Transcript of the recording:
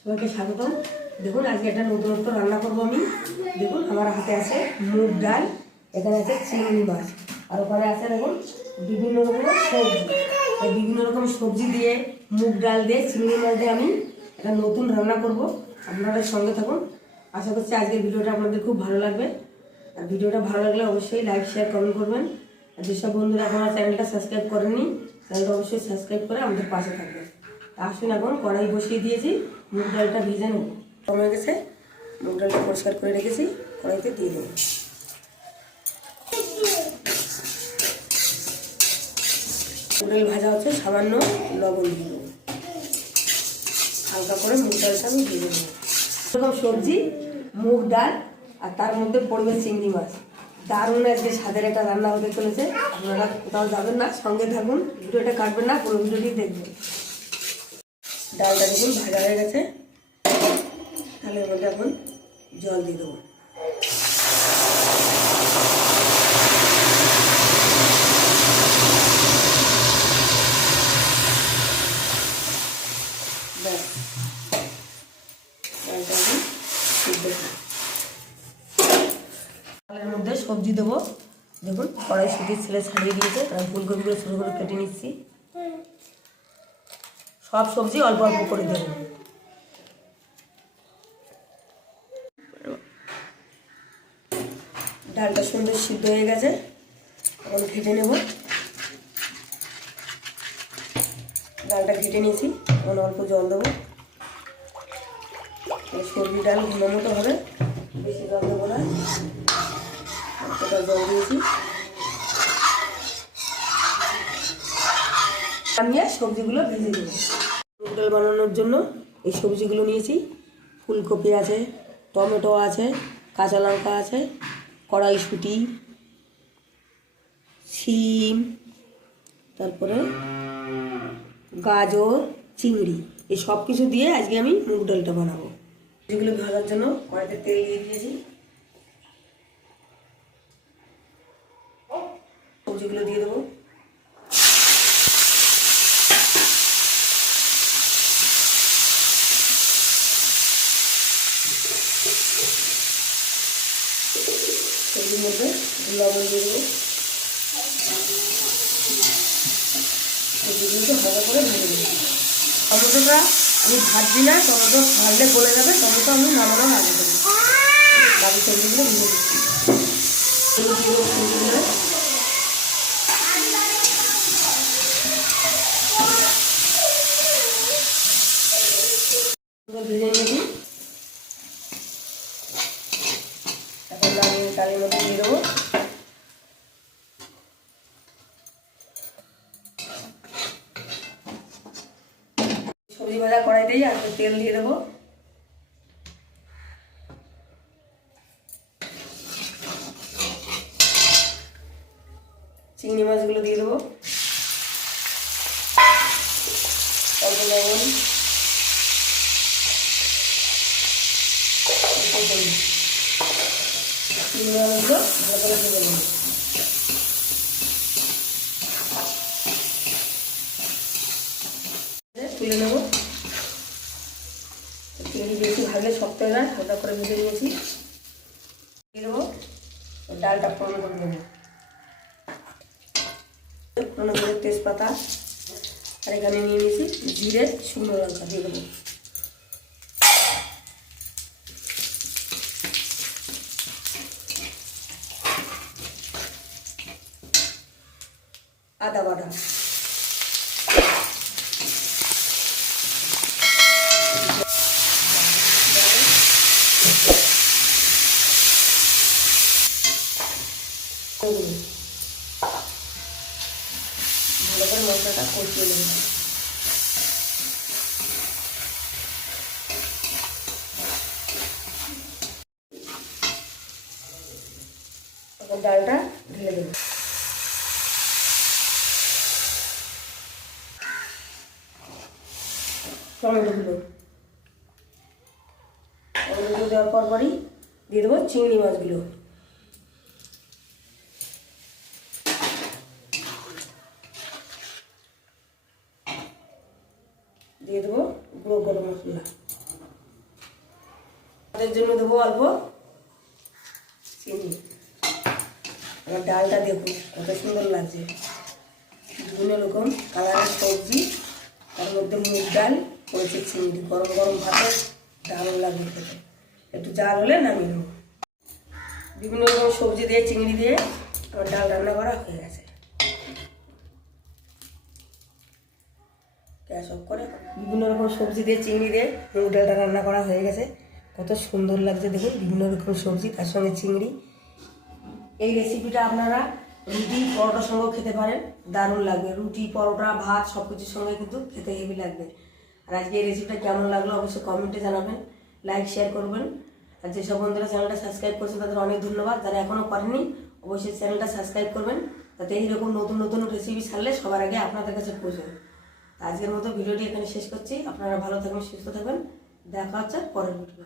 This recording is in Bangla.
সবাইকে স্বাগতম। দেখুন, আজকে একটা নতুনত্ব রান্না করব আমি। দেখুন, আমার হাতে আছে মুগ ডাল, এখানে আছে চিংড়ি মাছ। আর ওখানে আছে, দেখুন, বিভিন্ন রকমের সবজি। এই বিভিন্ন রকম সবজি দিয়ে, মুগ ডাল দিয়ে, চিংড়ি মাছ দিয়ে আমি একটা নতুন রান্না করব। আপনারা সঙ্গে থাকুন। আশা করছি আজকের ভিডিওটা আপনাদের খুব ভালো লাগবে। আর ভিডিওটা ভালো লাগলে অবশ্যই লাইক, শেয়ার, কমেন্ট করবেন। আর যেসব বন্ধুরা আমার চ্যানেলটা সাবস্ক্রাইব করেননি চ্যানেলটা অবশ্যই সাবস্ক্রাইব করে আমাদের পাশে থাকবেন। আসুন এখন কড়াই বসিয়ে দিয়েছি। মুগ ডালটা ভিজে নেব। কমে গেছে। মুগ ডালটা পরিষ্কার করে রেখেছি। কড়াইতে দিয়ে দেবো। মুগ ডাল ভাজা হচ্ছে সামান্য লবণ দিয়ে দেবো। হালকা করে মুগ ডালটা আমি দিয়ে দেবো। এরকম সবজি, মুগ ডাল, আর তার মধ্যে পড়বে চিংড়ি মাছ। দারুণ আজকে স্বাদের একটা রান্না হতে চলেছে। আপনারা কোথাও যাবেন না, সঙ্গে থাকুন। ভিডিওটা কাটবেন না, পুরো ভিডিওটি দেখবেন। ডালটা দেখুন, ভাজা হয়ে গেছে। তাহলে এর মধ্যে এখন জল দিয়ে দেবো। মধ্যে সবজি দেবো। দেখুন কড়াই সুতির ছেলে ছাড়িয়ে দিয়েছে আমি ফুলকপিগুলো ছোটো করে কেটে নিচ্ছি। সব সবজি অল্প অল্প করে দেবো। ডালটা সুন্দর সিদ্ধ হয়ে গেছে, এখন ঘেটে নেব। ডালটা ঘেটে নিয়েছি, এখন অল্প জল দেবো। সবজি ডাল ঘন মতো হবে, বেশি জল দেবো না। জল দিয়েছি। নিয়ে সবজিগুলো ভেজে দেবো। ডাল বানানোর জন্য এই সবজিগুলো নিয়েছি। ফুলকপি আছে, টমেটো আছে, কাঁচা লঙ্কা আছে, কড়াইশুঁটি, শিম, তারপরে গাজর, চিংড়ি। এই সব কিছু দিয়ে আজকে আমি মুগ ডালটা বানাবো। যেগুলো ভাজার জন্য কড়াইতে তেল দিয়ে দিয়েছি। সবজিগুলো দিয়ে দেবো। সবজির মধ্যে লবণ দিয়ে দেবো। সবজিগুলোকে ভালো করে ভেজে দেবো টমেটোটা আমি ভাজছি না টমেটো ভাজলে গলে যাবে টমেটো আমি নামানোর আগে দেবো। বাকি সবজিগুলো ভেজে দিচ্ছি ভেজে নিয়েছি এখন আমি তালের মধ্যে দিয়ে দেবো সবজি ভাজা কড়াইতেই আর একটু তেল দিয়ে দেবো। চিংড়ি মাছগুলো দিয়ে দেবো। অল্প লবণ। চিংড়ি মাছগুলো ভালো করে ভেজে নেব। তুলে নেব। চিংড়ি শক্ত যায় হালকা করে ভেজে নিয়েছি। ডালটা ফোড়ন করে দেবো। ফোড়ন করে তেজপাতা, আর এখানে নিয়ে নিয়েছি জিরে, শুকনো লঙ্কা দিয়ে দেবো। আদা বাটা ভালো করে মশলাটা কষিয়ে নেব ডালটা ঢেলে দেবো। টমেটোগুলো টমেটো দেওয়ার পর পরই দিয়ে দেবো চিংড়ি মাছগুলো। দিয়ে দেবো গুঁড়ো গরম মশলা। তাদের জন্য দেবো অল্প চিনি। আমার ডালটা দেখুন, কত সুন্দর লাগছে। বিভিন্ন রকম কালারের সবজি, তার মধ্যে মুগ ডাল, করেছে চিংড়ি গরম গরম ভাতে দারুণ লাগবে খেতে। একটু জাল হলে নামিয়ে নেব। বিভিন্ন রকম সবজি দিয়ে, চিংড়ি দিয়ে আমার ডাল রান্না করা হয়ে গেছে। অফ করে বিভিন্ন রকম সবজি দিয়ে, চিংড়ি দিয়ে মুগ ডালটা রান্না করা হয়ে গেছে। কত সুন্দর লাগছে দেখুন, বিভিন্ন রকম সবজি, তার সঙ্গে চিংড়ি। এই রেসিপিটা আপনারা রুটি পরোটার সঙ্গেও খেতে পারেন, দারুণ লাগবে। রুটি, পরোটা, ভাত সব কিছুর সঙ্গে কিন্তু খেতে হেভি লাগবে। আর আজকে এই রেসিপিটা কেমন লাগল অবশ্যই কমেন্টে জানাবেন লাইক শেয়ার করবেন। আর যেসব বন্ধুরা চ্যানেলটা সাবস্ক্রাইব করছে তাদের অনেক ধন্যবাদ। যারা এখনও করেনি অবশ্যই চ্যানেলটা সাবস্ক্রাইব করবেন, যাতে এইরকম নতুন নতুন রেসিপি ছাড়লে সবার আগে আপনাদের কাছে পৌঁছাবে আজকের মতো ভিডিওটি এখানে শেষ করছি। আপনারা ভালো থাকবেন, সুস্থ থাকবেন। দেখা হচ্ছে পরের ভিডিও